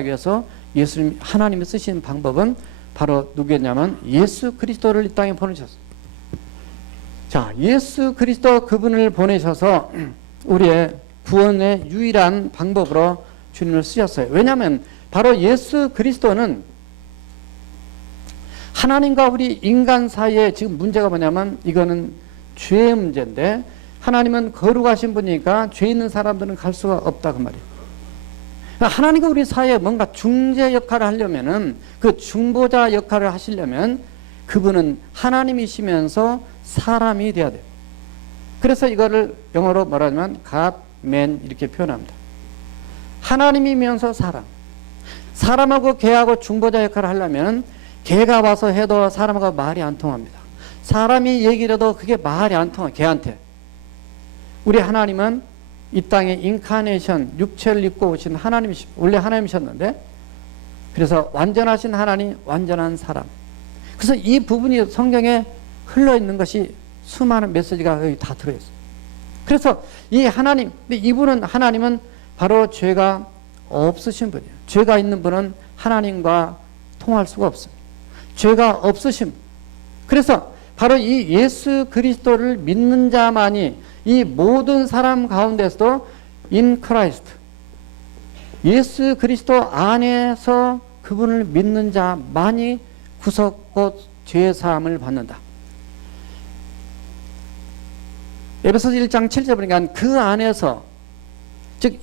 위해서 예수님 하나님이 쓰신 방법은 바로 누구였냐면 예수 그리스도를 이 땅에 보내셨어요. 자, 예수 그리스도 그분을 보내셔서 우리의 구원의 유일한 방법으로 주님을 쓰셨어요. 왜냐하면 바로 예수 그리스도는 하나님과 우리 인간 사이에 지금 문제가 뭐냐면 이거는 죄의 문제인데, 하나님은 거룩하신 분이니까 죄 있는 사람들은 갈 수가 없다 그 말이에요. 하나님과 우리 사이에 뭔가 중재 역할을 하려면은, 그 중보자 역할을 하시려면 그분은 하나님이시면서 사람이 돼야 돼요. 그래서 이거를 영어로 뭐라 하냐면 God, Man 이렇게 표현합니다. 하나님이면서 사람하고 개하고 중보자 역할을 하려면 개가 와서 해도 사람하고 말이 안 통합니다. 사람이 얘기를 해도 그게 말이 안 통해 개한테. 우리 하나님은 이 땅에 인카네이션, 육체를 입고 오신 원래 하나님이셨는데, 그래서 완전하신 하나님, 완전한 사람. 그래서 이 부분이 성경에 흘러있는 것이 수많은 메시지가 여기 다 들어있어요. 그래서 이 하나님, 근데 이분은, 하나님은 바로 죄가 없으신 분이에요. 죄가 있는 분은 하나님과 통할 수가 없어요. 죄가 없으신 분. 그래서 바로 이 예수 그리스도를 믿는 자만이, 이 모든 사람 가운데서도 in Christ, 예수 그리스도 안에서 그분을 믿는 자만이 구속 곧 죄사함을 받는다. 에베소서 1장 7절 보니까 그 안에서, 즉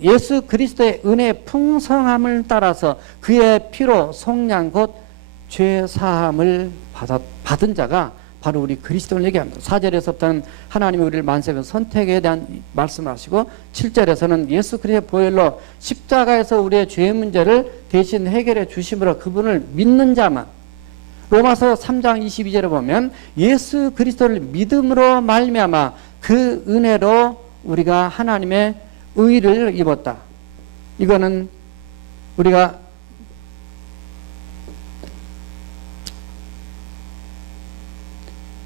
예수 그리스도의 은혜의 풍성함을 따라서 그의 피로 속량 곧 죄사함을 받은 자가 바로 우리 그리스도를 얘기합니다. 4절에서부터는 하나님이 우리를 만세의 선택에 대한 말씀을 하시고, 7절에서는 예수 그리스도의 보혈로 십자가에서 우리의 죄의 문제를 대신 해결해 주심으로 그분을 믿는 자만, 로마서 3장 22절에 보면 예수 그리스도를 믿음으로 말미암아 그 은혜로 우리가 하나님의 의를 입었다. 이거는 우리가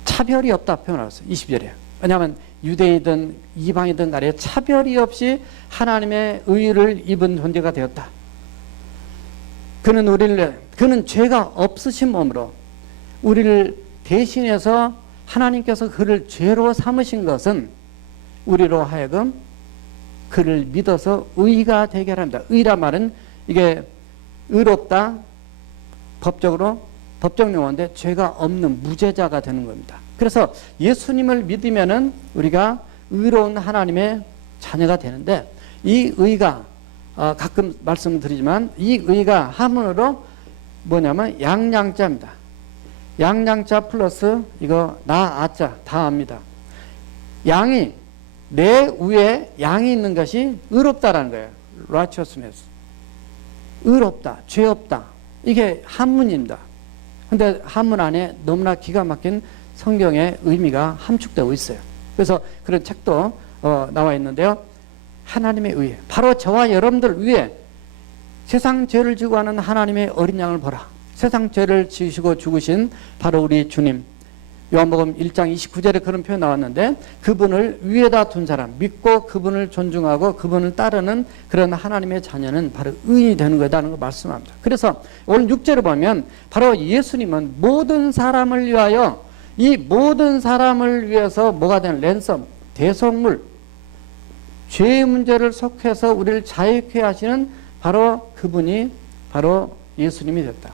차별이 없다 표현했어요. 20절에. 왜냐하면 유대이든 이방이든 간에 차별이 없이 하나님의 의를 입은 존재가 되었다. 그는 죄가 없으신 몸으로 우리를 대신해서 하나님께서 그를 죄로 삼으신 것은 우리로 하여금 그를 믿어서 의가 되게 합니다. 의란 말은 이게 의롭다, 법적 용어인데 죄가 없는 무죄자가 되는 겁니다. 그래서 예수님을 믿으면은 우리가 의로운 하나님의 자녀가 되는데, 이 의가 가끔 말씀드리지만 이 의가 한문으로 뭐냐면 양양자입니다. 양양자 플러스 이거 나아자 다합니다. 양이 내 위에 양이 있는 것이 의롭다라는 거예요. righteousness. 의롭다, 죄 없다. 이게 한문입니다. 근데 한문 안에 너무나 기가 막힌 성경의 의미가 함축되고 있어요. 그래서 그런 책도 나와 있는데요. 하나님의 의, 바로 저와 여러분들 위에 세상 죄를 지고 하는 하나님의 어린 양을 보라. 세상 죄를 지으시고 죽으신 바로 우리 주님. 요한복음 1장 29절에 그런 표현 나왔는데, 그분을 위에다 둔 사람, 믿고 그분을 존중하고 그분을 따르는 그런 하나님의 자녀는 바로 의인이 되는 거다라는 걸 말씀합니다. 그래서 오늘 6절을 보면 바로 예수님은 모든 사람을 위하여, 이 모든 사람을 위해서 뭐가 되는 랜섬, 대속물, 죄의 문제를 속해서 우리를 자유케 하시는 바로 그분이 바로 예수님이 됐다.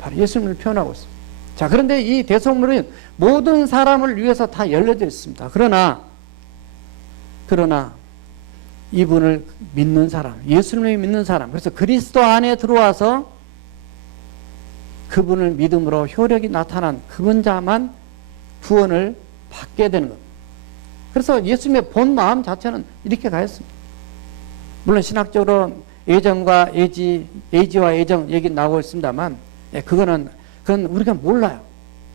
바로 예수님을 표현하고 있습니다. 자, 그런데 이 대속물은 모든 사람을 위해서 다 열려져 있습니다. 그러나 이분을 믿는 사람, 예수님을 믿는 사람, 그래서 그리스도 안에 들어와서 그분을 믿음으로 효력이 나타난 그분 자만 구원을 받게 되는 겁니다. 그래서 예수님의 본 마음 자체는 이렇게 가있습니다. 물론 신학적으로 애정과 애지와 애정 얘기 나오고 있습니다만, 그건 우리가 몰라요.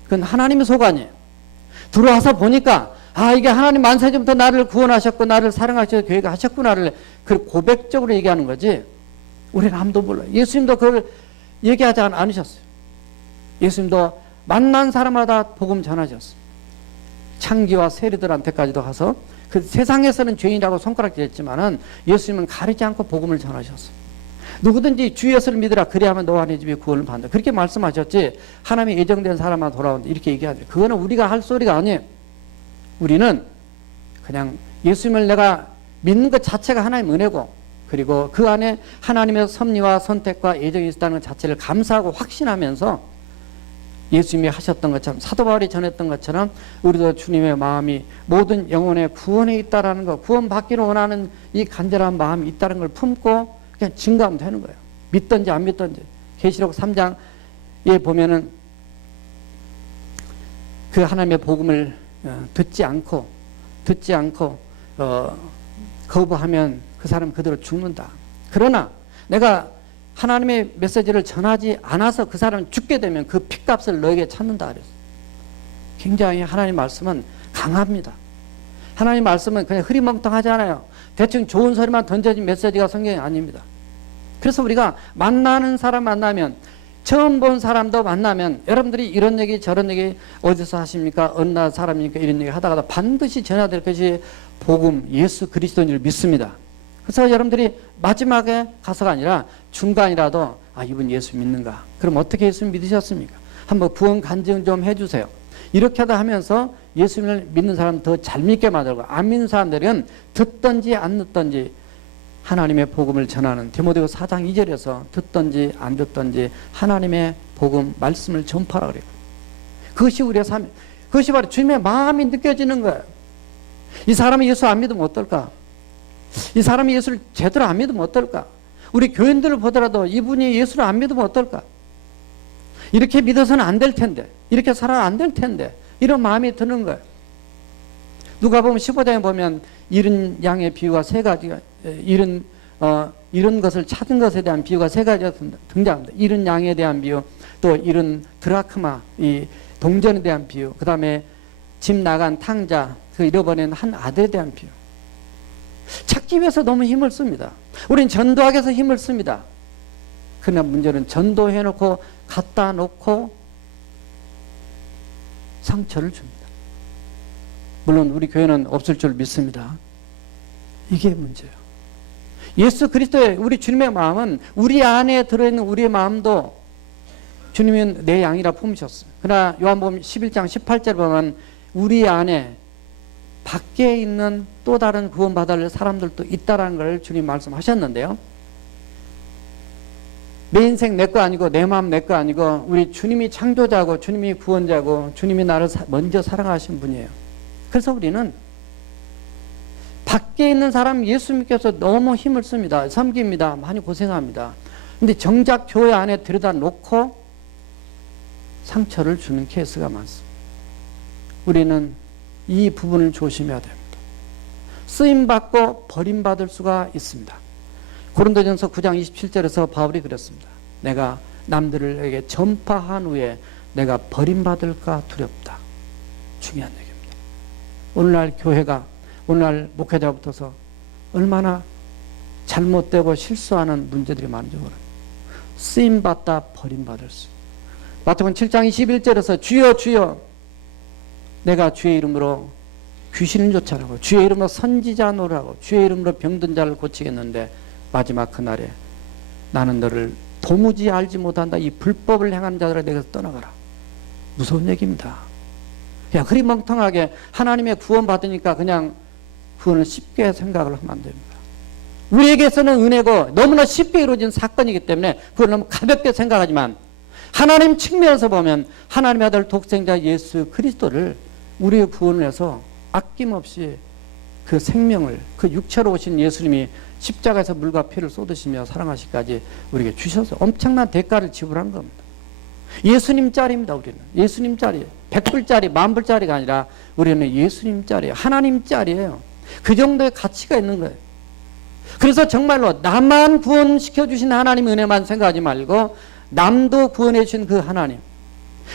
그건 하나님의 소관이에요. 들어와서 보니까 이게 하나님 만세전부터 나를 구원하셨고 나를 사랑하셔서 계획하셨구나를 그 고백적으로 얘기하는 거지, 우리는 아무도 몰라요. 예수님도 그걸 얘기하지 않으셨어요. 예수님도 만난 사람마다 복음 전하셨어요. 창기와 세리들한테까지도 가서 그 세상에서는 죄인이라고 손가락질했지만은 예수님은 가리지 않고 복음을 전하셨어요. 누구든지 주 예수를 믿으라. 그리하면 너와 네 집이 구원을 받는다. 그렇게 말씀하셨지. 하나님이 예정된 사람만 돌아온다. 이렇게 얘기하죠. 그거는 우리가 할 소리가 아니에요. 우리는 그냥 예수님을 내가 믿는 것 자체가 하나님 은혜고, 그리고 그 안에 하나님의 섭리와 선택과 예정이 있다는 것 자체를 감사하고 확신하면서 예수님이 하셨던 것처럼, 사도 바울이 전했던 것처럼 우리도 주님의 마음이 모든 영혼의 구원에 있다라는 것, 구원받기를 원하는 이 간절한 마음이 있다는 걸 품고 그냥 증거하면 되는 거예요. 믿든지 안 믿든지. 계시록 3장에 보면은 그 하나님의 복음을 듣지 않고 거부하면 그 사람 그대로 죽는다. 그러나 내가 하나님의 메시지를 전하지 않아서 그 사람이 죽게 되면 그 핏값을 너에게 찾는다 그랬어요. 굉장히 하나님 말씀은 강합니다. 하나님 말씀은 그냥 흐리멍텅하지 않아요. 대충 좋은 소리만 던져진 메시지가 성경이 아닙니다. 그래서 우리가 만나는 사람 만나면, 처음 본 사람도 만나면, 여러분들이 이런 얘기 저런 얘기 어디서 하십니까? 어느 나라 사람입니까? 이런 얘기 하다가 반드시 전해야 될 것이 복음, 예수 그리스도인 줄 믿습니다. 그래서 여러분들이 마지막에 가서가 아니라 중간이라도 이분 예수 믿는가? 그럼 어떻게 예수 믿으셨습니까? 한번 구원 간증 좀 해주세요. 이렇게 하면서 예수님을 믿는 사람 더 잘 믿게 만들고, 안 믿는 사람들은 듣든지 안 듣든지 하나님의 복음을 전하는, 디모데후서 4장 2절에서 듣든지 안 듣든지 하나님의 복음 말씀을 전파라 그래요. 그것이 우리의 삶, 그것이 바로 주님의 마음이 느껴지는 거예요. 이 사람이 예수 안 믿으면 어떨까? 이 사람이 예수를 제대로 안 믿으면 어떨까? 우리 교인들을 보더라도 이분이 예수를 안 믿으면 어떨까? 이렇게 믿어서는 안 될 텐데, 이렇게 살아 안 될 텐데, 이런 마음이 드는 거예요. 누가복음 15장에 보면 잃은 양의 비유가 세 가지가, 잃은 것을 찾은 것에 대한 비유가 세 가지가 등장합니다. 잃은 양에 대한 비유, 또 잃은 드라크마, 이 동전에 대한 비유, 그 다음에 집 나간 탕자, 그 잃어버린 한 아들에 대한 비유. 찾기 위해서 너무 힘을 씁니다. 우린 전도하기 위해서 힘을 씁니다. 그러나 문제는 전도해놓고 갖다 놓고 상처를 줍니다. 물론 우리 교회는 없을 줄 믿습니다. 이게 문제예요. 예수 그리스도의 우리 주님의 마음은, 우리 안에 들어있는 우리의 마음도 주님은 내 양이라 품으셨어요. 그러나 요한복음 11장 18절 보면 우리 안에 밖에 있는 또 다른 구원받을 사람들도 있다라는 걸 주님 말씀하셨는데요. 내 인생 내 거 아니고, 내 마음 내 거 아니고, 우리 주님이 창조자고 주님이 구원자고 주님이 나를 먼저 사랑하신 분이에요. 그래서 우리는 밖에 있는 사람 예수 믿기 위해서 너무 힘을 씁니다. 섬깁니다. 많이 고생합니다. 근데 정작 교회 안에 들여다 놓고 상처를 주는 케이스가 많습니다. 우리는 이 부분을 조심해야 됩니다. 쓰임받고 버림받을 수가 있습니다. 고린도전서 9장 27절에서 바울이 그랬습니다. 내가 남들에게 전파한 후에 내가 버림받을까 두렵다. 중요한 얘기입니다. 오늘날 교회가, 오늘날 목회자부터서 얼마나 잘못되고 실수하는 문제들이 많은지 몰라요. 쓰임받다 버림받을 수. 마태복음 7장 21절에서 주여 주여 내가 주의 이름으로 귀신을 쫓아내고 주의 이름으로 선지자 노래하고 주의 이름으로 병든 자를 고치겠는데 마지막 그날에 나는 너를 도무지 알지 못한다. 이 불법을 행한 자들아 내게서 떠나가라. 무서운 얘기입니다. 그냥 흐리멍텅하게 하나님의 구원 받으니까 그냥 구원을 쉽게 생각을 하면 안 됩니다. 우리에게서는 은혜고 너무나 쉽게 이루어진 사건이기 때문에 그걸 너무 가볍게 생각하지만, 하나님 측면에서 보면 하나님의 아들 독생자 예수 그리스도를 우리의 구원을 해서 아낌없이 그 생명을, 그 육체로 오신 예수님이 십자가에서 물과 피를 쏟으시며 사랑하시기까지 우리에게 주셔서 엄청난 대가를 지불한 겁니다. 예수님짜리입니다. 우리는 예수님짜리, 100불짜리, 10,000불짜리가 아니라 우리는 예수님짜리예요. 하나님짜리예요. 그 정도의 가치가 있는 거예요. 그래서 정말로 나만 구원시켜 주신 하나님 은혜만 생각하지 말고 남도 구원해 주신 그 하나님,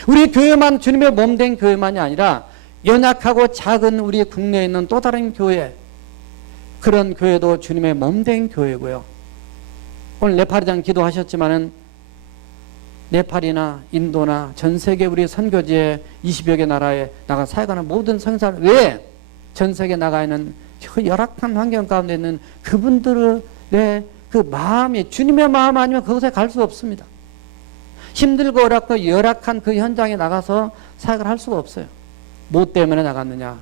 우리 교회만 주님의 몸된 교회만이 아니라 연약하고 작은 우리 국내에 있는 또 다른 교회, 그런 교회도 주님의 몸된 교회고요. 오늘 네팔이장 기도하셨지만은 네팔이나 인도나 전 세계 우리 선교지에 20여 개 나라에 나가 사역하는 모든 성사를, 왜 전 세계에 나가 있는 그 열악한 환경 가운데 있는 그분들의 그 마음이 주님의 마음 아니면 그곳에 갈 수 없습니다. 힘들고 어렵고 열악한 그 현장에 나가서 사역을 할 수가 없어요. 뭐 때문에 나갔느냐?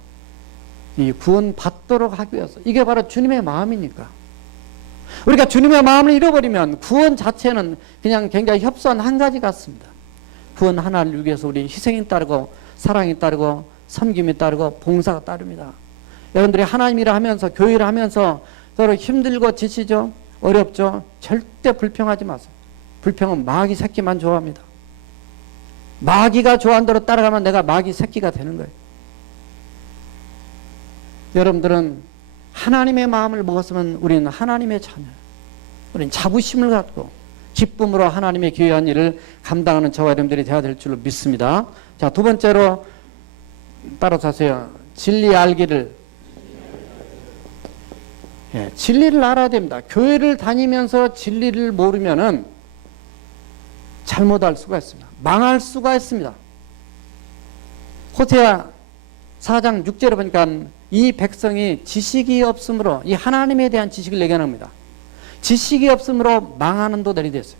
이 구원 받도록 하기 위해서. 이게 바로 주님의 마음이니까. 우리가 주님의 마음을 잃어버리면 구원 자체는 그냥 굉장히 협소한 한 가지 같습니다. 구원 하나를 위해서 우리 희생이 따르고 사랑이 따르고 섬김이 따르고 봉사가 따릅니다. 여러분들이 하나님이라 하면서 교회를 하면서 서로 힘들고 지치죠? 어렵죠? 절대 불평하지 마세요. 불평은 마귀 새끼만 좋아합니다. 마귀가 좋아하는 대로 따라가면 내가 마귀 새끼가 되는 거예요. 여러분들은 하나님의 마음을 먹었으면 우리는 하나님의 자녀예요. 우리는 자부심을 갖고 기쁨으로 하나님의 귀한 일을 감당하는 저와 여러분들이 되어야 될 줄로 믿습니다. 자, 두 번째로 따라서세요. 진리 알기를. 예, 진리를 알아야 됩니다. 교회를 다니면서 진리를 모르면은 잘못할 수가 있습니다. 망할 수가 있습니다. 호세아 4장 6절에 보니까 이 백성이 지식이 없으므로 이 하나님에 대한 지식을 예견합니다. 지식이 없으므로 망하는 도들이 됐어요.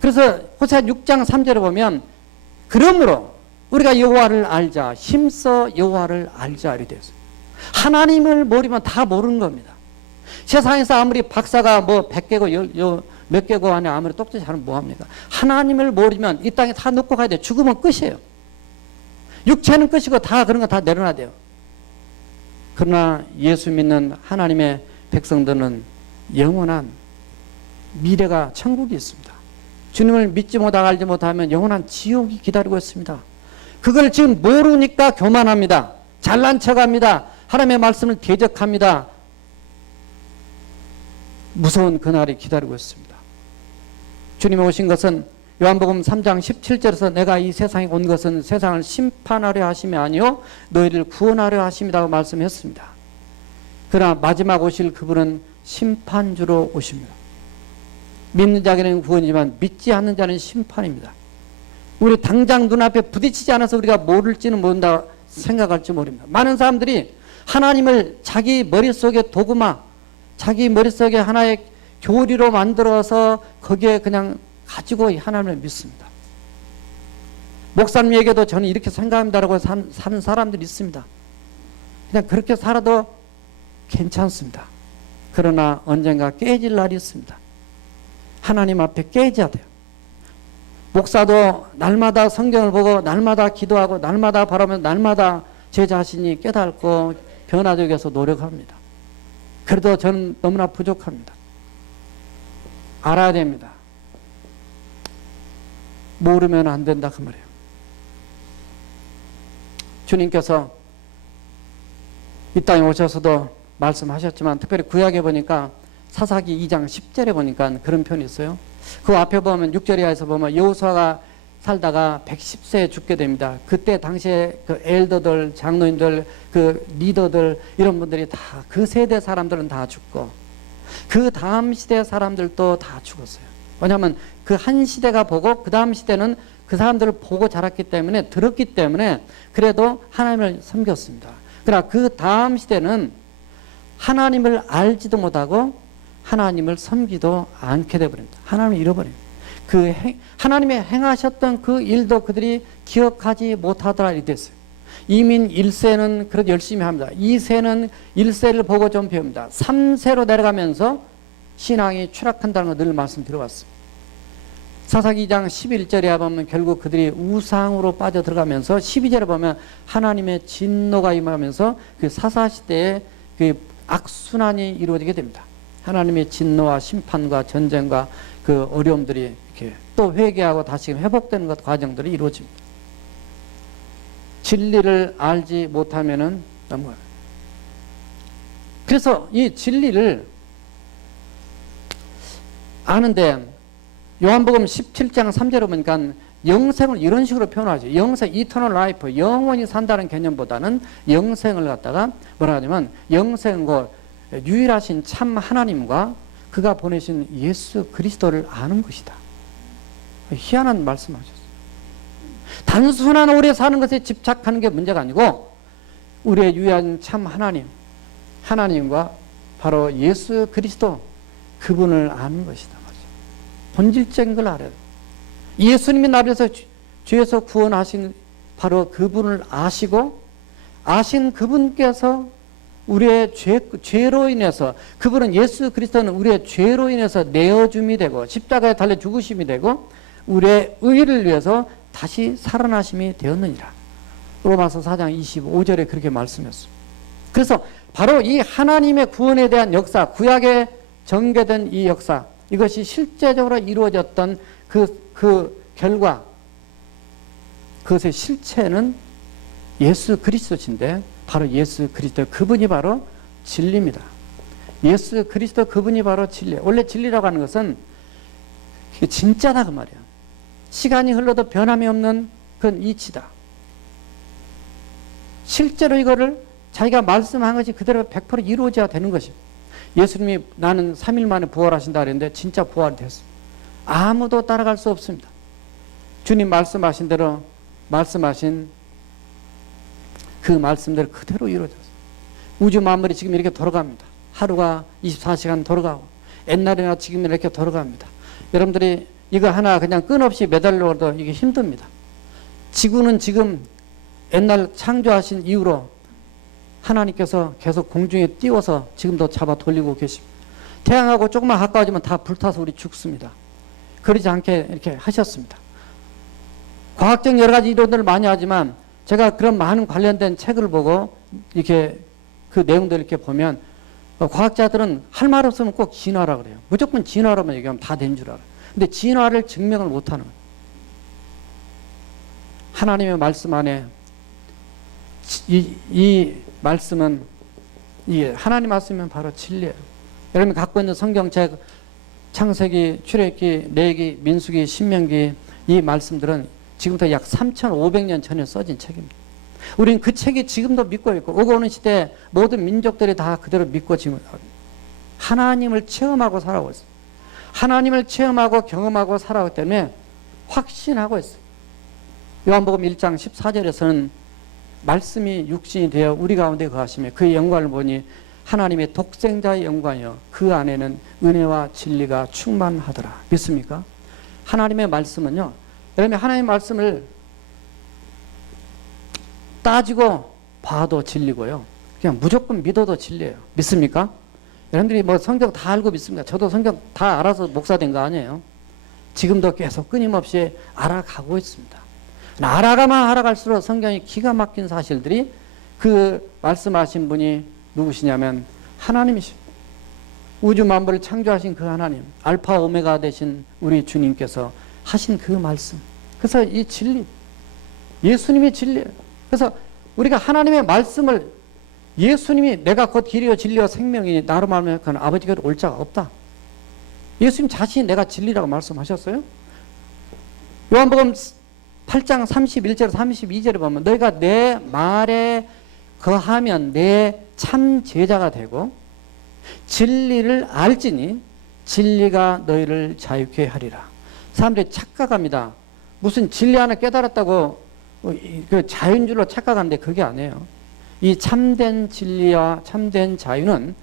그래서 호세아 6장 3절에 보면 그러므로 우리가 여호와를 알자 힘써 여호와를 알자 이렇게 됐어요. 하나님을 모르면 다 모르는 겁니다. 세상에서 아무리 박사가 뭐 100개고 몇 개고 안에 아무리 똑똑히 하면 뭐합니까? 하나님을 모르면 이 땅에 다 놓고 가야 돼요. 죽으면 끝이에요. 육체는 끝이고 다 그런 거 다 내려놔야 돼요. 그러나 예수 믿는 하나님의 백성들은 영원한 미래가 천국이 있습니다. 주님을 믿지 못하고 알지 못하면 영원한 지옥이 기다리고 있습니다. 그걸 지금 모르니까 교만합니다. 잘난 척합니다. 하나님의 말씀을 대적합니다. 무서운 그날이 기다리고 있습니다. 주님이 오신 것은 요한복음 3장 17절에서 내가 이 세상에 온 것은 세상을 심판하려 하심이 아니요 너희를 구원하려 하심이라고 말씀했습니다. 그러나 마지막 오실 그분은 심판주로 오십니다. 믿는 자에게는 구원이지만 믿지 않는 자는 심판입니다. 우리 당장 눈앞에 부딪히지 않아서 우리가 모를지는 모른다 생각할지 모릅니다. 많은 사람들이 하나님을 자기 머릿속에 도구마, 자기 머릿속에 하나의 교리로 만들어서 거기에 그냥 가지고 하나님을 믿습니다. 목사님에게도 저는 이렇게 생각합니다라고 사는 사람들이 있습니다. 그냥 그렇게 살아도 괜찮습니다. 그러나 언젠가 깨질 날이 있습니다. 하나님 앞에 깨져야 돼요. 목사도 날마다 성경을 보고 날마다 기도하고 날마다 바라보면 날마다 제 자신이 깨닫고 변화되기 위해서 노력합니다. 그래도 저는 너무나 부족합니다. 알아야 됩니다. 모르면 안 된다 그 말이에요. 주님께서 이 땅에 오셔서도 말씀하셨지만 특별히 구약에 보니까 사사기 2장 10절에 보니까 그런 표현이 있어요. 그 앞에 보면 6절 이하에서 보면 여호수아가 살다가 110세에 죽게 됩니다. 그때 당시에 그 엘더들, 장로인들, 그 리더들 이런 분들이 다 그 세대 사람들은 다 죽고 그 다음 시대 사람들도 다 죽었어요. 왜냐하면 그 한 시대가 보고 그 다음 시대는 그 사람들을 보고 자랐기 때문에 들었기 때문에 그래도 하나님을 섬겼습니다. 그러나 그 다음 시대는 하나님을 알지도 못하고 하나님을 섬기도 않게 되어버립니다. 하나님을 잃어버립니다. 하나님의 행하셨던 그 일도 그들이 기억하지 못하더라 이렇게 됐어요. 이민 1세는 그래도 열심히 합니다. 2세는 1세를 보고 좀 배웁니다. 3세로 내려가면서 신앙이 추락한다는 걸 늘 말씀드려왔습니다. 사사기 2장 11절에 보면 결국 그들이 우상으로 빠져들어가면서 12절에 보면 하나님의 진노가 임하면서 그 사사시대에 그 악순환이 이루어지게 됩니다. 하나님의 진노와 심판과 전쟁과 그 어려움들이 이렇게 또 회개하고 다시 회복되는 것 과정들이 이루어집니다. 진리를 알지 못하면은 넘어가요. 그래서 이 진리를 아는데 요한복음 17장 3절에 보니까 영생을 이런 식으로 표현하죠. 영생, 이터널 라이프, 영원히 산다는 개념보다는 영생을 갖다가 뭐라 하냐면 영생은 유일하신 참 하나님과 그가 보내신 예수 그리스도를 아는 것이다. 희한한 말씀하셨어요. 단순한 오래 사는 것에 집착하는 게 문제가 아니고 우리의 유일한 참 하나님, 하나님과 바로 예수 그리스도 그분을 아는 것이다. 본질적인 걸 알아야 돼. 예수님이 나를 죄에서 구원하신 바로 그분을 아시고, 아신 그분께서 우리의 죄로 인해서, 그분은 예수 그리스도는 우리의 죄로 인해서 내어줌이 되고 십자가에 달려 죽으심이 되고 우리의 의를 위해서 다시 살아나심이 되었느니라. 로마서 4장 25절에 그렇게 말씀했습니다. 그래서 바로 이 하나님의 구원에 대한 역사, 구약에 전개된 이 역사, 이것이 실제적으로 이루어졌던 그 결과, 그것의 실체는 예수 그리스도신데, 바로 예수 그리스도 그분이 바로 진리입니다. 예수 그리스도 그분이 바로 진리. 원래 진리라고 하는 것은 진짜다 그 말이에요. 시간이 흘러도 변함이 없는 그런 이치다. 실제로 이거를 자기가 말씀한 것이 그대로 100% 이루어져야 되는 것이에요. 예수님이 나는 3일 만에 부활하신다 그랬는데 진짜 부활이 됐어요. 아무도 따라갈 수 없습니다. 주님 말씀하신 대로 말씀하신 그 말씀대로 그대로 이루어졌어요. 우주 만물이 지금 이렇게 돌아갑니다. 하루가 24시간 돌아가고 옛날이나 지금 이렇게 돌아갑니다. 여러분들이 이거 하나 그냥 끊없이 매달려도 이게 힘듭니다. 지구는 지금 옛날 창조하신 이후로 하나님께서 계속 공중에 띄워서 지금도 잡아 돌리고 계십니다. 태양하고 조금만 가까워지면 다 불타서 우리 죽습니다. 그러지 않게 이렇게 하셨습니다. 과학적 여러 가지 이론들을 많이 하지만 제가 그런 많은 관련된 책을 보고 이렇게 그 내용들을 이렇게 보면 과학자들은 할 말 없으면 꼭 진화라 그래요. 무조건 진화로만 얘기하면 다 된 줄 알아요. 근데 진화를 증명을 못하는 거예요. 하나님의 말씀 안에 이 말씀은, 이 하나님 말씀은 바로 진리예요. 여러분이 갖고 있는 성경책, 창세기, 출애굽기, 레위기, 민수기, 신명기, 이 말씀들은 지금부터 약 3,500년 전에 써진 책입니다. 우리는 그 책이 지금도 믿고 있고, 오고 오는 시대에 모든 민족들이 다 그대로 믿고 지금 하나님을 체험하고 살아오고 있어요. 하나님을 체험하고 경험하고 살아오기 때문에 확신하고 있어요. 요한복음 1장 14절에서는 말씀이 육신이 되어 우리 가운데 거하시며 그의 영광을 보니 하나님의 독생자의 영광이요 그 안에는 은혜와 진리가 충만하더라. 믿습니까? 하나님의 말씀은요, 여러분 하나님의 말씀을 따지고 봐도 진리고요, 그냥 무조건 믿어도 진리예요. 믿습니까? 여러분들이 뭐 성경 다 알고 믿습니다. 저도 성경 다 알아서 목사 된 거 아니에요. 지금도 계속 끊임없이 알아가고 있습니다. 알아가면 알아갈수록 성경이 기가 막힌 사실들이, 그 말씀하신 분이 누구시냐면 하나님이십니다. 우주 만물을 창조하신 그 하나님, 알파 오메가 되신 우리 주님께서 하신 그 말씀, 그래서 이 진리, 예수님이 진리예요. 그래서 우리가 하나님의 말씀을, 예수님이 내가 곧 길이요 진리요 생명이니 나로 말하면 그는 아버지께로 올 자가 없다. 예수님 자신이 내가 진리라고 말씀하셨어요. 요한복음 8장 31절 32절에 보면 너희가 내 말에 거하면 내 참 제자가 되고 진리를 알지니 진리가 너희를 자유케 하리라. 사람들이 착각합니다. 무슨 진리 하나 깨달았다고 그 자유인 줄로 착각하는데 그게 아니에요. 이 참된 진리와 참된 자유는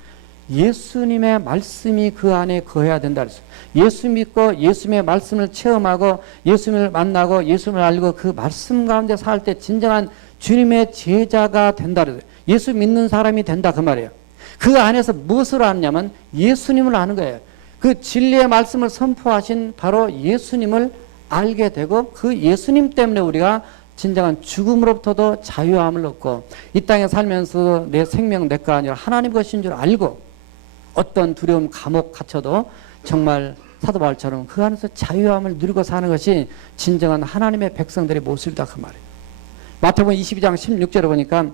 예수님의 말씀이 그 안에 거해야 된다 그랬어요. 예수 믿고 예수님의 말씀을 체험하고 예수님을 만나고 예수님을 알고 그 말씀 가운데 살 때 진정한 주님의 제자가 된다 그랬어요. 예수 믿는 사람이 된다 그 말이에요. 그 안에서 무엇을 아느냐면 예수님을 아는 거예요. 그 진리의 말씀을 선포하신 바로 예수님을 알게 되고 그 예수님 때문에 우리가 진정한 죽음으로부터도 자유함을 얻고 이 땅에 살면서 내 생명 내 거 아니라 하나님 것인 줄 알고 어떤 두려움 감옥 갇혀도 정말 사도 바울처럼 그 안에서 자유함을 누리고 사는 것이 진정한 하나님의 백성들의 모습이다 그 말이에요. 마태복음 22장 16절에 보니까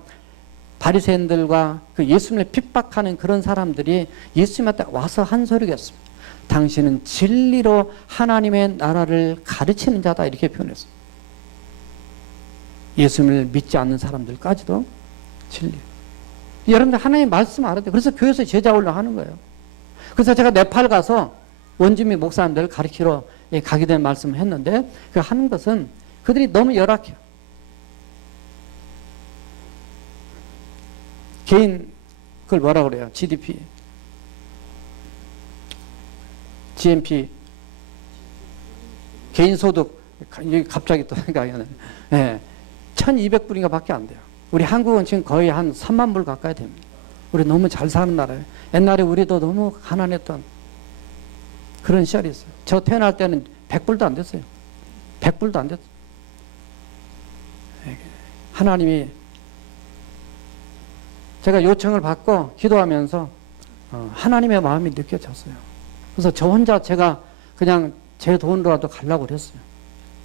바리새인들과 그 예수님을 핍박하는 그런 사람들이 예수님한테 와서 한 소리가 있습니다. 당신은 진리로 하나님의 나라를 가르치는 자다 이렇게 표현했습니다. 예수님을 믿지 않는 사람들까지도 진리. 여러분들 하나님 말씀 알아야 돼요. 그래서 교회에서 제자 훈련 하는 거예요. 그래서 제가 네팔 가서 원주민 목사님들 가르치러 가게 된 말씀을 했는데 그 하는 것은 그들이 너무 열악해요. 개인 그걸 뭐라 그래요? GDP. GNP 개인소득 갑자기 또 생각이 나네. 예, 1200불인가 밖에 안 돼요. 우리 한국은 지금 거의 한 3만 불 가까이 됩니다. 우리 너무 잘 사는 나라예요. 옛날에 우리도 너무 가난했던 그런 시절이 있어요. 저 태어날 때는 100불도 안 됐어요. 100불도 안 됐어요. 하나님이 제가 요청을 받고 기도하면서 하나님의 마음이 느껴졌어요. 그래서 저 혼자 제가 그냥 제 돈으로라도 가려고 그랬어요.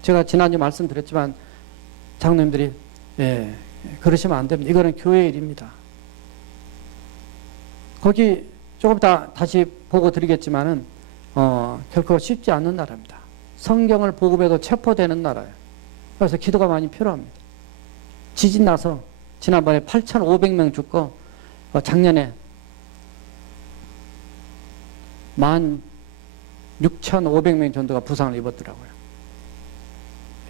제가 지난주 말씀드렸지만 장로님들이 그러시면 안 됩니다. 이거는 교회 일입니다. 거기 조금 다시 보고 드리겠지만은 결코 쉽지 않는 나라입니다. 성경을 보급해도 체포되는 나라예요. 그래서 기도가 많이 필요합니다. 지진 나서 지난번에 8,500명 죽고 작년에 16,500명 정도가 부상을 입었더라고요.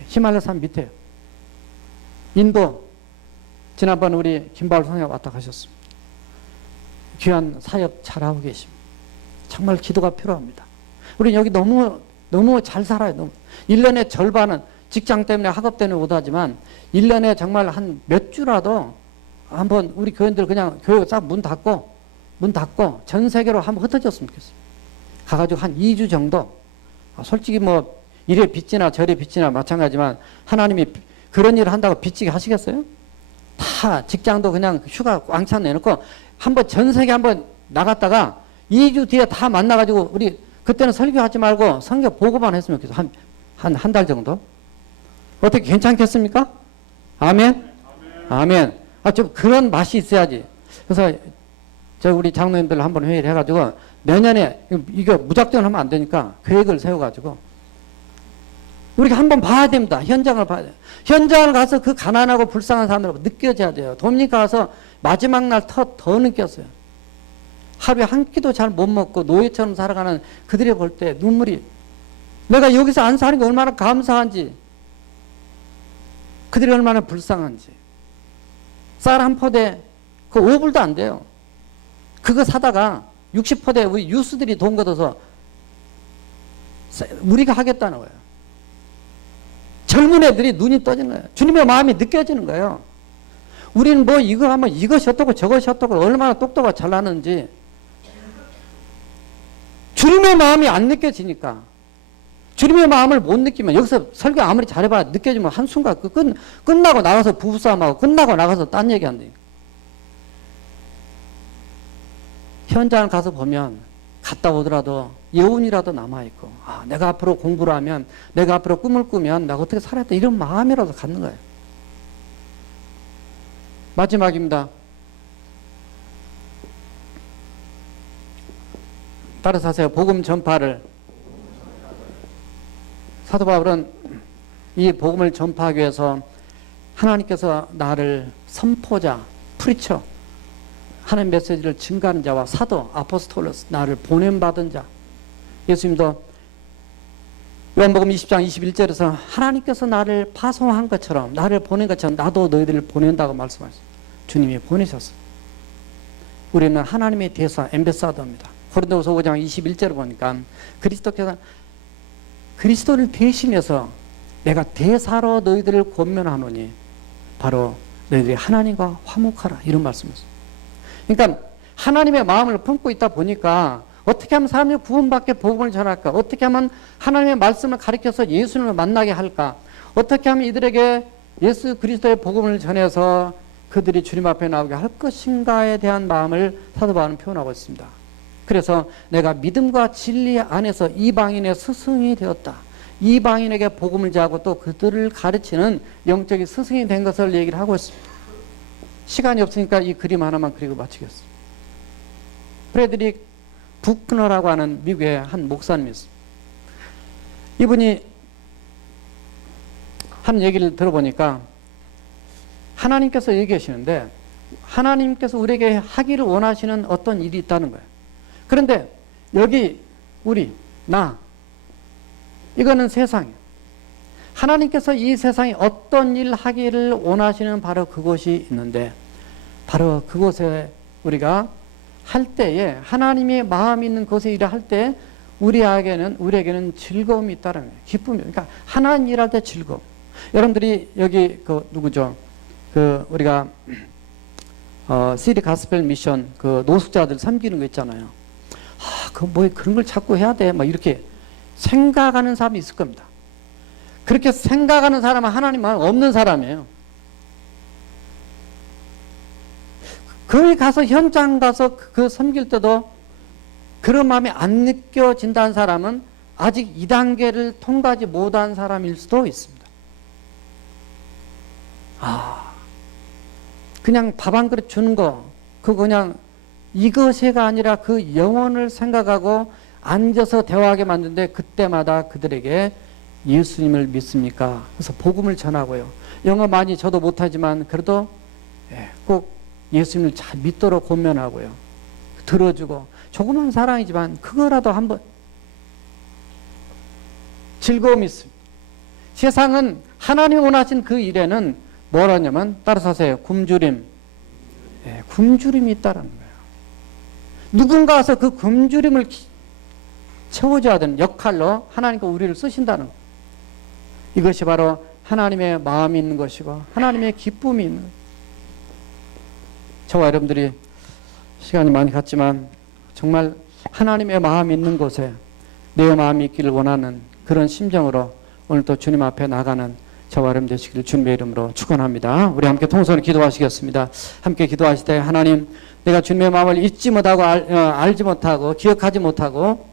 히말라야 산 밑에요. 인도 지난번 우리 김바울 성령 왔다 가셨습니다. 귀한 사역 잘하고 계십니다. 정말 기도가 필요합니다. 우리 여기 너무 잘 살아요. 너무. 1년의 절반은 직장 때문에 학업 때문에 못하지만 1년에 정말 한 몇 주라도 한번 우리 교인들 그냥 교회 싹 문 닫고 전 세계로 한번 흩어졌으면 좋겠어요. 가가지고 한 2주 정도 솔직히 뭐 이래 빚지나 저래 빚지나 마찬가지지만 하나님이 그런 일을 한다고 빚지게 하시겠어요? 다 직장도 그냥 휴가 왕창 내놓고 한번 전 세계 한번 나갔다가 2주 뒤에 다 만나가지고 우리 그때는 설교하지 말고 성경 보고만 했으면 좋겠어요. 한 달 정도. 어떻게 괜찮겠습니까? 아멘? 아멘. 좀 그런 맛이 있어야지. 그래서 우리 장로님들 한번 회의를 해가지고 내년에 이거 무작정 하면 안 되니까 계획을 세워가지고 우리가 한번 봐야 됩니다. 현장을 봐야 돼요. 현장을 가서 그 가난하고 불쌍한 사람들 느껴져야 돼요. 도미니카 가서 마지막 날 더 느꼈어요. 하루에 한 끼도 잘 못 먹고 노예처럼 살아가는 그들이 볼 때 눈물이 내가 여기서 안 사는 게 얼마나 감사한지 그들이 얼마나 불쌍한지 쌀 한 포대 그 5불도 안 돼요. 그거 사다가 60포대 우리 유스들이 돈 걷어서 우리가 하겠다는 거예요. 젊은 애들이 눈이 떠지는 거예요. 주님의 마음이 느껴지는 거예요. 우리는 뭐 이거 하면 이것이 어떻고 저것이 어떻고 얼마나 똑똑하고 잘나는지 주님의 마음이 안 느껴지니까 주님의 마음을 못 느끼면 여기서 설교 아무리 잘해봐야 느껴지면 한순간 끝나고 나가서 부부싸움하고 끝나고 나가서 딴 얘기 한대요. 현장을 가서 보면 갔다 오더라도 여운이라도 남아있고 내가 앞으로 공부를 하면 내가 앞으로 꿈을 꾸면 내가 어떻게 살았다 이런 마음이라도 갖는 거예요. 마지막입니다. 따라서 하세요. 복음 전파를. 사도 바울은 이 복음을 전파하기 위해서 하나님께서 나를 선포자, 프리처, 하나님 메시지를 증가하는 자와 사도, 아포스톨로스, 나를 보냄받은 자. 예수님도 요한복음 20장 21절에서 하나님께서 나를 파송한 것처럼 나를 보낸 것처럼 나도 너희들을 보낸다고 말씀하셨어요. 주님이 보내셨어요. 우리는 하나님의 대사, 엠베사더입니다. 고린도후서 5장 21절을 보니까 그리스도께서 그리스도를 대신해서 내가 대사로 너희들을 권면하노니 바로 너희들이 하나님과 화목하라 이런 말씀이었어요. 그러니까 하나님의 마음을 품고 있다 보니까 어떻게 하면 사람들이 구원받게 복음을 전할까? 어떻게 하면 하나님의 말씀을 가르쳐서 예수님을 만나게 할까? 어떻게 하면 이들에게 예수 그리스도의 복음을 전해서 그들이 주님 앞에 나오게 할 것인가에 대한 마음을 사도 바울은 표현하고 있습니다. 그래서 내가 믿음과 진리 안에서 이방인의 스승이 되었다. 이방인에게 복음을 전하고 또 그들을 가르치는 영적인 스승이 된 것을 얘기를 하고 있습니다. 시간이 없으니까 이 그림 하나만 그리고 마치겠습니다. 프레드릭 부크너라고 하는 미국의 한 목사님이 있습니다. 이분이 한 얘기를 들어보니까 하나님께서 얘기하시는데 하나님께서 우리에게 하기를 원하시는 어떤 일이 있다는 거예요. 그런데 여기 우리, 나 이거는 세상이에요. 하나님께서 이 세상에 어떤 일 하기를 원하시는 바로 그곳이 있는데 바로 그곳에 우리가 할 때에 하나님의 마음이 있는 곳에 일을 할 때 우리에게는 즐거움이 있다는 거예요. 기쁨이. 그러니까 하나님 일할 때 즐거움. 여러분들이 여기 누구죠? 우리가 시리 가스펠 미션 노숙자들 섬기는 거 있잖아요. 그런 걸 자꾸 해야 돼. 막 이렇게 생각하는 사람이 있을 겁니다. 그렇게 생각하는 사람은 하나님만 없는 사람이에요. 거기 가서 현장 가서 섬길 때도 그런 마음이 안 느껴진다는 사람은 아직 2단계를 통과하지 못한 사람일 수도 있습니다. 그냥 밥 한 그릇 주는 거, 그냥 이것이가 아니라 그 영혼을 생각하고 앉아서 대화하게 만드는데 그때마다 그들에게 예수님을 믿습니까? 그래서 복음을 전하고요. 영어 많이 저도 못하지만 그래도 꼭 예수님을 잘 믿도록 권면하고요. 들어주고 조그만 사랑이지만 그거라도 한번 즐거움이 있습니다. 세상은 하나님 원하신 그 일에는 뭐라냐면 따라서 하세요. 굶주림. 굶주림이 있다는 거예요. 누군가 와서 그 굶주림을 채워줘야 되는 역할로 하나님께 우리를 쓰신다는 거예요. 이것이 바로 하나님의 마음이 있는 것이고 하나님의 기쁨이 있는 거예요. 저와 여러분들이 시간이 많이 갔지만 정말 하나님의 마음이 있는 곳에 내 마음이 있기를 원하는 그런 심정으로 오늘 또 주님 앞에 나가는 저와 여러분 되시기를 주님의 이름으로 축원합니다. 우리 함께 통성으로 기도하시겠습니다. 함께 기도하실 때 하나님, 내가 주님의 마음을 잊지 못하고 알지 못하고 기억하지 못하고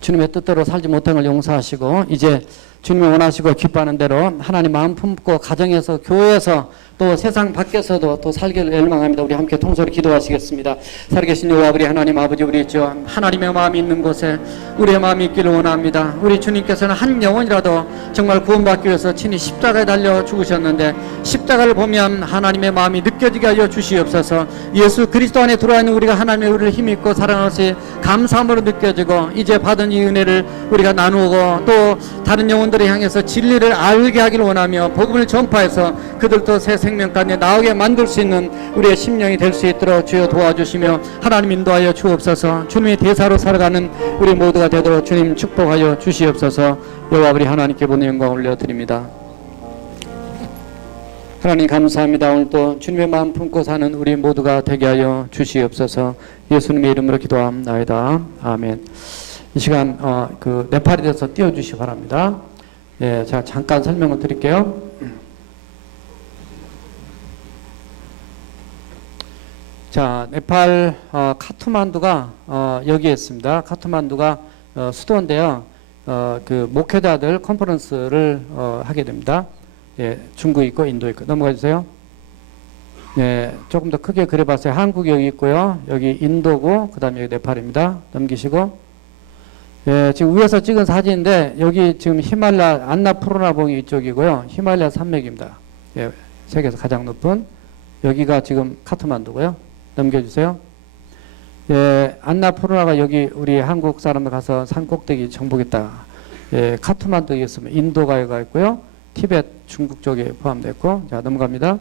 주님의 뜻대로 살지 못한 걸 용서하시고 이제 주님이 원하시고 기뻐하는 대로 하나님 마음 품고 가정에서 교회에서 또 세상 밖에서도 또 살기를 열망합니다. 우리 함께 통솔히 기도하시겠습니다. 살아계신 여호와 우리 하나님 아버지, 우리 있죠. 하나님의 마음이 있는 곳에 우리의 마음이 있기를 원합니다. 우리 주님께서는 한 영혼이라도 정말 구원받기 위해서 친히 십자가에 달려 죽으셨는데 십자가를 보면 하나님의 마음이 느껴지게 하여 주시옵소서. 예수 그리스도 안에 들어와 있는 우리가 하나님의 우리를 힘입고 사랑하시 감사함으로 느껴지고 이제 받은 이 은혜를 우리가 나누고 또 다른 영혼들을 향해서 진리를 알게 하기를 원하며 복음을 전파해서 그들도 새 생명 가운데 나오게 만들 수 있는 우리의 심령이 될 수 있도록 주여 도와주시며 하나님 인도하여 주옵소서. 주님의 대사로 살아가는 우리 모두가 되도록 주님 축복하여 주시옵소서. 여호와 우리 하나님께 모든 영광 올려드립니다. 하나님 감사합니다. 오늘 또 주님의 마음 품고 사는 우리 모두가 되게 하여 주시옵소서. 예수님의 이름으로 기도합니다. 아멘. 이 시간 네팔에 대해서 띄워주시기 바랍니다. 예, 제가 잠깐 설명을 드릴게요. 자, 네팔 카트만두가 여기에 있습니다. 카트만두가 수도인데요. 그 목회자들 컨퍼런스를 하게 됩니다. 예, 중국 있고 인도 있고. 넘어가 주세요. 예, 조금 더 크게 그려봤어요. 한국이 여기 있고요. 여기 인도고 그다음에 여기 네팔입니다. 넘기시고. 예, 지금 위에서 찍은 사진인데 여기 지금 히말라야 안나푸르나봉이 이쪽이고요. 히말라야 산맥입니다. 예, 세계에서 가장 높은 여기가 지금 카트만두고요. 넘겨주세요. 예, 안나푸르나가 여기 우리 한국 사람들 가서 산 꼭대기 정복했다. 예, 카트만두에 있으면 인도가 있고요. 티벳 중국 쪽에 포함됐고. 자, 넘어갑니다.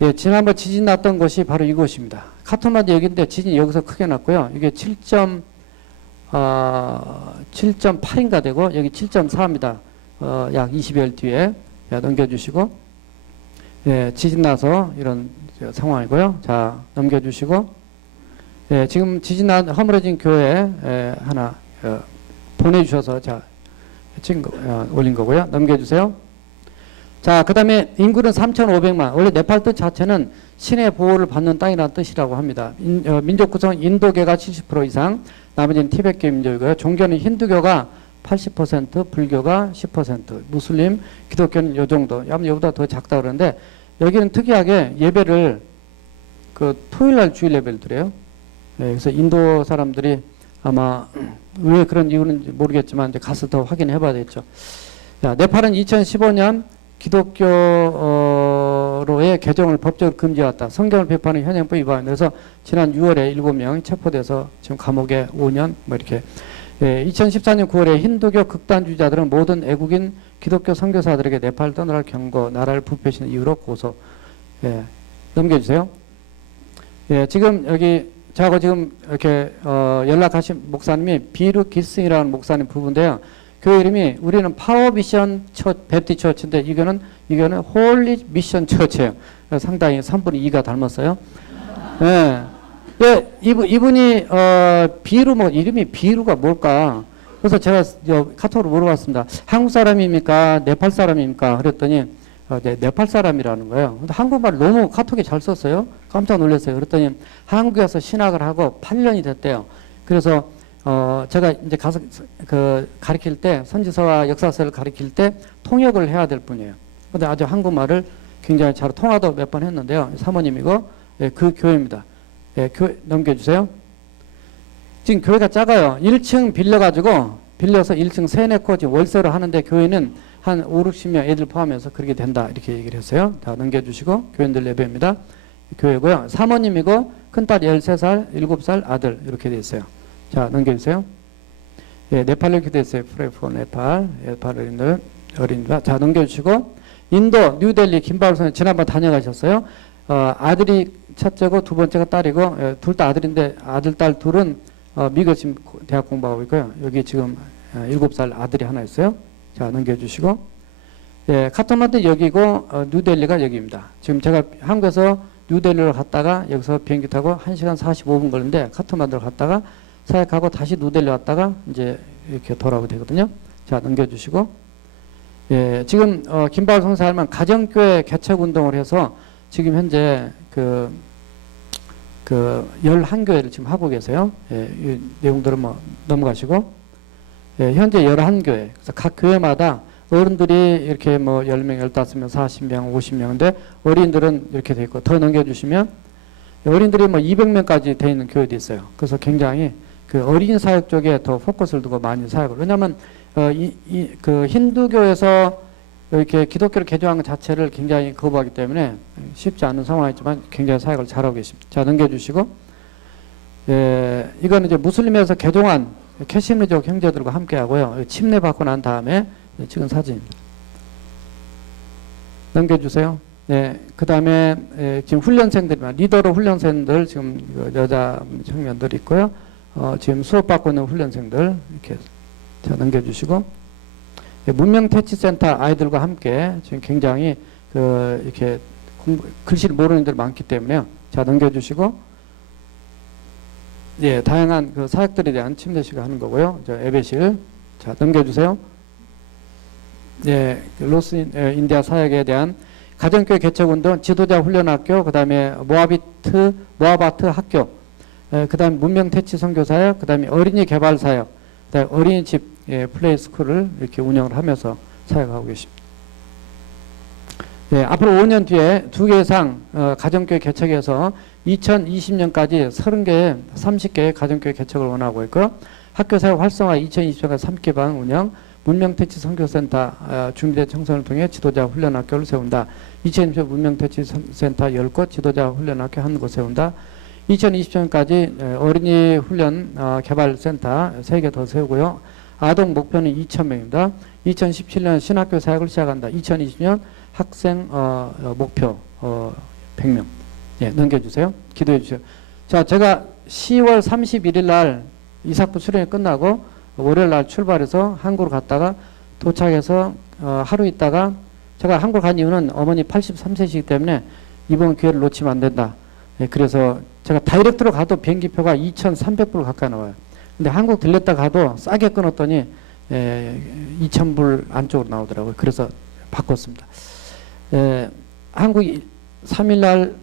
예, 지난번 지진 났던 곳이 바로 이곳입니다. 카트만두 여기인데 지진이 여기서 크게 났고요. 이게 7.8인가 되고 여기 7.4입니다. 약 20여일 뒤에. 자, 넘겨주시고. 예, 지진 나서 이런 상황이고요. 자, 넘겨주시고. 예, 지금 지진 난 허물어진 교회 하나 보내주셔서 자 찍은 거 올린 거고요. 넘겨주세요. 자, 그 다음에 인구는 3,500만. 원래 네팔 뜻 자체는 신의 보호를 받는 땅이라는 뜻이라고 합니다. 민족 구성은 인도계가 70% 이상, 나머지는 티벳계 민족이고요. 종교는 힌두교가 80%, 불교가 10%, 무슬림, 기독교는 이 정도. 여보다 더 작다 그러는데 여기는 특이하게 예배를 토요일날 주일 예배를 드려요. 네, 그래서 인도 사람들이 아마 왜 그런 이유는 모르겠지만 이제 가서 더 확인해 봐야 되겠죠. 자, 네팔은 2015년 기독교로의 개정을 법적으로 금지해왔다. 성경을 비판하는 현행법 위반. 그래서 지난 6월에 7명 체포돼서 지금 감옥에 5년 뭐 이렇게. 예, 2014년 9월에 힌두교 극단주의자들은 모든 애국인 기독교 선교사들에게 네팔 떠나라 경고, 나라를 부패시는 이유로 고소. 예, 넘겨주세요. 예, 지금 여기 저하고 지금 이렇게 연락하신 목사님이 비루 기스이라는 목사님 부부인데요. 교회 이름이 우리는 파워 미션 베티 처치인데 이거는 홀리 미션 처치예요. 상당히 3분의 2가 닮았어요. 예. 예, 이분이 비루 이름이 비루가 뭘까? 그래서 제가 카톡으로 물어봤습니다. 한국 사람입니까? 네팔 사람입니까? 그랬더니 네팔 사람이라는 거예요. 근데 한국말 너무 카톡에 잘 썼어요. 깜짝 놀랐어요. 그랬더니 한국에서 신학을 하고 8년이 됐대요. 그래서 제가 이제 가서 가르칠 때 선지서와 역사서를 가르칠 때 통역을 해야 될 분이에요. 근데 아주 한국말을 굉장히 잘 통화도 몇 번 했는데요. 사모님이고 예, 그 교회입니다. 예, 교회 넘겨주세요. 지금 교회가 작아요. 1층 빌려서 1층 세내고 지금 월세로 하는데 교회는 한 5, 60명 애들 포함해서 그렇게 된다. 이렇게 얘기를 했어요. 다 넘겨주시고 교인들 예배입니다. 교회고요. 사모님이고 큰딸 13살, 7살 아들 이렇게 돼 있어요. 자, 넘겨주세요. 예, 네팔 이렇게 돼 있어요. 프레포 네팔 어린이들. 자, 넘겨주시고 인도 뉴델리 김바울선 지난번 다녀가셨어요. 아들이 첫째고 두 번째가 딸이고 둘 다 아들인데 아들 딸 둘은 미국 지금 대학 공부하고 있고요. 여기 지금 7살 아들이 하나 있어요. 자, 넘겨주시고 예, 카트만두 여기고 뉴델리가 여기입니다. 지금 제가 한국에서 뉴델리로 갔다가 여기서 비행기 타고 1시간 45분 걸리는데 카트만두로 갔다가 사역하고 다시 뉴델리 왔다가 이제 이렇게 돌아오게 되거든요. 자, 넘겨주시고 예, 지금 김바울 성사할만 가정교회 개척 운동을 해서 지금 현재 그 11교회를 지금 하고 계세요. 예, 이 내용들은 뭐 넘어가시고 예, 현재 11교회. 그래서 각 교회마다 어른들이 이렇게 뭐 10명, 15명, 40명, 50명인데 어린이들은 이렇게 돼 있고 더 넘겨주시면 어린이들이 뭐 200명까지 돼 있는 교회도 있어요. 그래서 굉장히 그 어린 사역 쪽에 더 포커스를 두고 많이 사역을. 왜냐하면 그 힌두교에서 이렇게 기독교를 개종한 것 자체를 굉장히 거부하기 때문에 쉽지 않은 상황이지만 굉장히 사역을 잘하고 계십니다. 자, 넘겨주시고 예, 이거는 이제 무슬림에서 개종한 캐시미족 형제들과 함께 하고요. 침례 받고 난 다음에 찍은 사진입니다. 넘겨주세요. 네, 그 다음에 지금 훈련생들이나 리더로 훈련생들 지금 여자 청년들 있고요. 지금 수업받고 있는 훈련생들 이렇게 자, 넘겨주시고 문명태치센터 아이들과 함께 지금 굉장히 이렇게 글씨를 모르는 애들 많기 때문에요. 자, 넘겨주시고 예, 다양한 그 사역들에 대한 침례식을 하는 거고요. 예배실 자, 넘겨주세요. 예, 로스 인디아 사역에 대한 가정교회 개척운동, 지도자 훈련학교, 그 다음에 모아바트 학교, 그 다음에 문명태치 선교사역, 그 다음에 어린이 개발사역, 그 다음에 어린이집 플레이 스쿨을 이렇게 운영을 하면서 사역하고 계십니다. 예, 앞으로 5년 뒤에 2개 이상 가정교회 개척해서 2020년까지 30개, 30개의 가정교회 개척을 원하고 있고요. 학교사역 활성화 2020년까지 3개방 운영, 문명태치 선교센터 준비된 청소년을 통해 지도자 훈련학교를 세운다. 2020년 문명태치 센터 10곳, 지도자 훈련학교 1곳 세운다. 2020년까지 어린이 훈련 개발센터 3개 더 세우고요. 아동 목표는 2,000명입니다. 2017년 신학교 사역을 시작한다. 2020년 학생 목표 100명. 예, 넘겨주세요. 기도해 주세요. 자, 제가 10월 31일 날 이삭부 수련회 끝나고 월요일 날 출발해서 한국으로 갔다가 도착해서 하루 있다가 제가 한국 간 이유는 어머니 83세시기 때문에 이번 기회를 놓치면 안 된다. 예, 그래서 제가 다이렉트로 가도 비행기표가 2,300불 가까이 나와요. 근데 한국 들렸다 가도 싸게 끊었더니 2,000불 안쪽으로 나오더라고요. 그래서 바꿨습니다. 한국이 3일날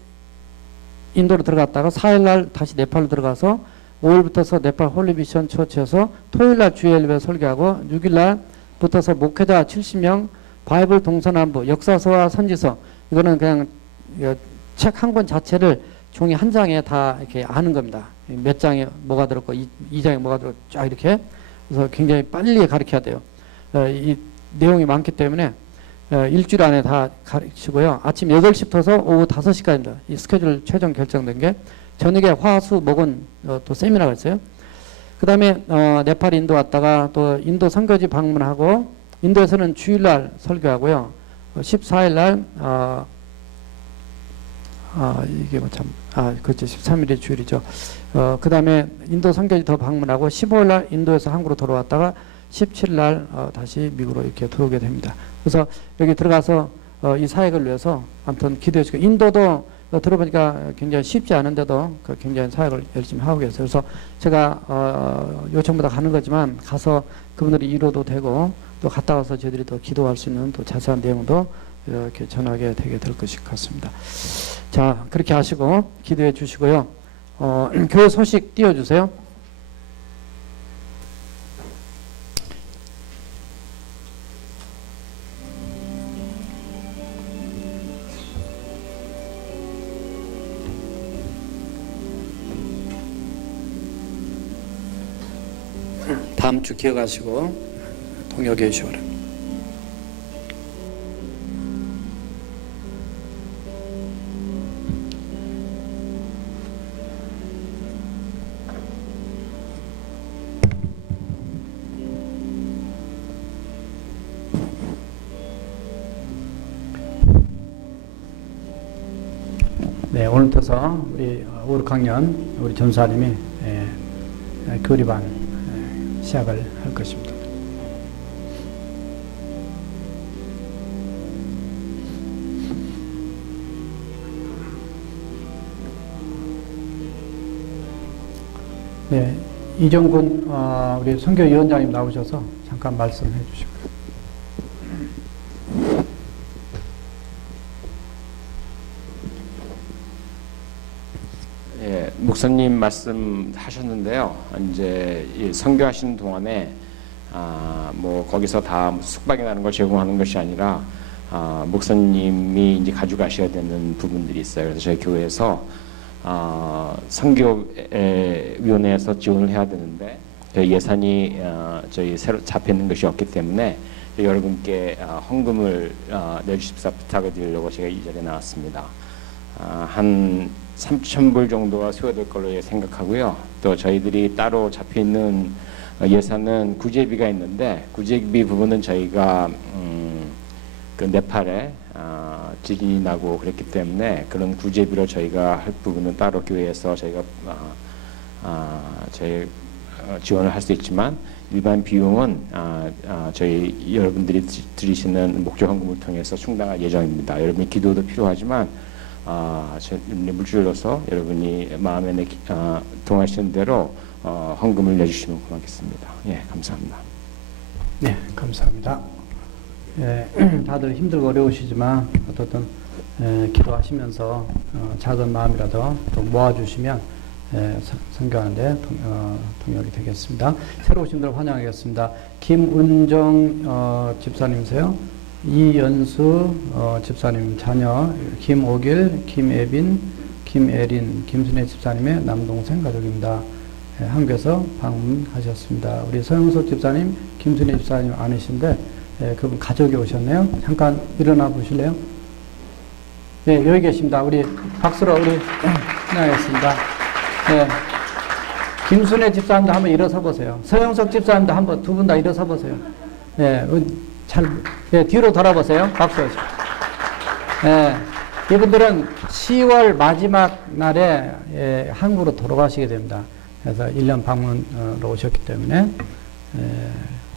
인도로 들어갔다가 4일날 다시 네팔로 들어가서 5일부터서 네팔 홀리미션 처치에서 토요일날 주일예배 설교하고 6일날 붙어서 목회자 70명 바이블 동서남북 역사서와 선지서 이거는 그냥 책 한 권 자체를 종이 한 장에 다 이렇게 아는 겁니다. 몇 장에 뭐가 들었고 이 장에 뭐가 들었고 쫙 이렇게 그래서 굉장히 빨리 가르쳐야 돼요. 이 내용이 많기 때문에 일주일 안에 다 가르치고요. 아침 8시부터서 오후 5시까지입니다. 이 스케줄 최종 결정된 게 저녁에 화수 목은 또 세미나가 있어요. 그 다음에 네팔 인도 왔다가 또 인도 선교지 방문하고 인도에서는 주일날 설교하고요. 14일날 이게 뭐 참, 그렇죠. 13일의 주일이죠. 그 다음에 인도 선교지 더 방문하고 15일 날 인도에서 한국으로 돌아왔다가 17일 날 다시 미국으로 이렇게 들어오게 됩니다. 그래서 여기 들어가서 이 사역을 위해서 아무튼 기도해 주고, 인도도 들어보니까 굉장히 쉽지 않은데도 굉장히 사역을 열심히 하고 계세요. 그래서 제가 요청보다 가는 거지만 가서 그분들이 이루어도 되고, 또 갔다 와서 저희들이 또 기도할 수 있는 또 자세한 내용도 이렇게 전하게 되게 될 것일 것 같습니다. 자, 그렇게 하시고 기도해 주시고요. 교회 소식 띄워주세요. 다음 주 기억하시고 동역해 주시기 바랍니다. 네, 오늘부터 우리 5, 6학년 우리 전사님이 교리반 시작을 할 것입니다. 네, 이정군 우리 선교위원장님 나오셔서 잠깐 말씀해 주시고요. 예, 목사님 말씀하셨는데요. 이제 선교하시는 동안에 뭐 거기서 다 숙박이 나는 걸 제공하는 것이 아니라 목사님이 이제 가져가셔야 되는 부분들이 있어요. 그래서 저희 교회에서 선교위원회에서 지원을 해야 되는데 저희 예산이 저희 새로 잡혀 있는 것이 없기 때문에 여러분께 헌금을 내주십사 부탁을 드리려고 제가 이 자리에 나왔습니다. 한 3,000불 정도가 소요될 걸로 생각하고요. 또 저희들이 따로 잡혀 있는 예산은 구제비가 있는데, 구제비 부분은 저희가 그 네팔에 지진이 나고 그랬기 때문에 그런 구제비로 저희가 할 부분은 따로 교회에서 저희가 저희 지원을 할 수 있지만, 일반 비용은 저희 여러분들이 드리시는 목적 헌금을 통해서 충당할 예정입니다. 여러분이 기도도 필요하지만 물질로서 여러분이 마음에 동하시는 대로 헌금을 내주시면 고맙겠습니다. 예, 감사합니다. 네, 감사합니다. 예, 다들 힘들고 어려우시지만 어떻든 기도하시면서 작은 마음이라도 또 모아주시면 선교하는데 동역이 되겠습니다. 새로 오신 분들 환영하겠습니다. 김은정 집사님이세요. 이연수 집사님 자녀, 김오길, 김예빈, 김예린, 김순애 집사님의 남동생 가족입니다. 한국에서 방문하셨습니다. 우리 서영석 집사님, 김순애 집사님 아니신데 그분 가족이 오셨네요. 잠깐 일어나 보실래요? 네, 여기 계십니다. 우리 박수로 우리 환영하겠습니다. 네. 김순애 집사님도 한번 일어서 보세요. 서영석 집사님도 한번 두 분 다 일어서 보세요. 네, 뒤로 돌아보세요. 박수. 네, 이분들은 10월 마지막 날에 한국으로 돌아가시게 됩니다. 그래서 1년 방문으로 오셨기 때문에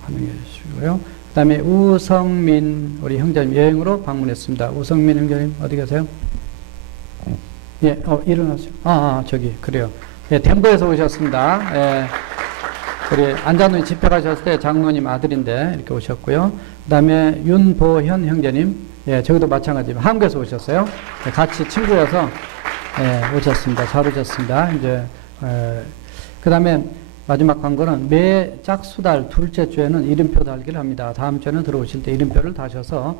환영해 주시고요. 그 다음에 우성민 우리 형제님 여행으로 방문했습니다. 우성민 형제님 어디 계세요? 예, 일어나세요. 저기 그래요. 예, 덴버에서 오셨습니다. 예. 우리 안자누이 집회 가셨을 때 장로님 아들인데 이렇게 오셨고요. 그 다음에 윤보현 형제님, 예, 저기도 마찬가지로 한국에서 오셨어요. 예, 같이 친구여서 오셨습니다. 잘 오셨습니다. 이제 그 다음에 마지막 광고는 매 짝수달 둘째 주에는 이름표 달기를 합니다. 다음 주에는 들어오실 때 이름표를 다셔서